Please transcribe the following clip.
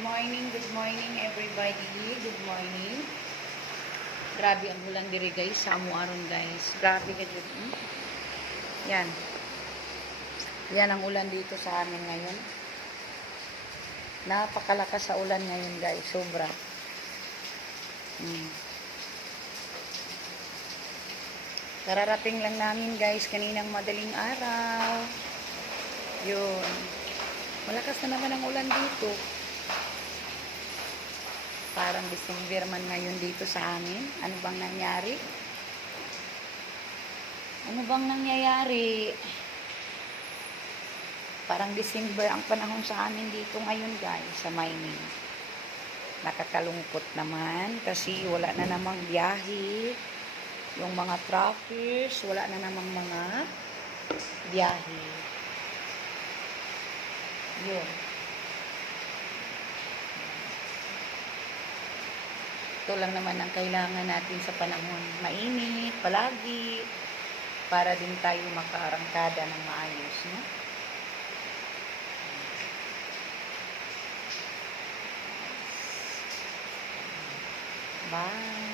good morning everybody. Good morning. Grabe ang ulan diri guys, sa amuaron guys. Grabe ka dito. Yan. Yan ang ulan dito sa amin ngayon. Napakalakas sa ulan ngayon guys, sobra. Kararating lang namin guys kaninang madaling araw. Yun. Malakas na naman ang ulan dito. Parang December man ngayon dito sa amin. Ano bang nangyari? Ano bang nangyayari? Parang December ang panahon sa amin dito ngayon guys, sa mining. Nakakalungkot naman kasi wala na namang biyahe. Yung mga truckers, wala na namang mga biyahe. Yun. Ito lang naman ang kailangan natin sa panahon. Mainit, palagi, para din tayo makaarangkada ng maayos, no? Bye!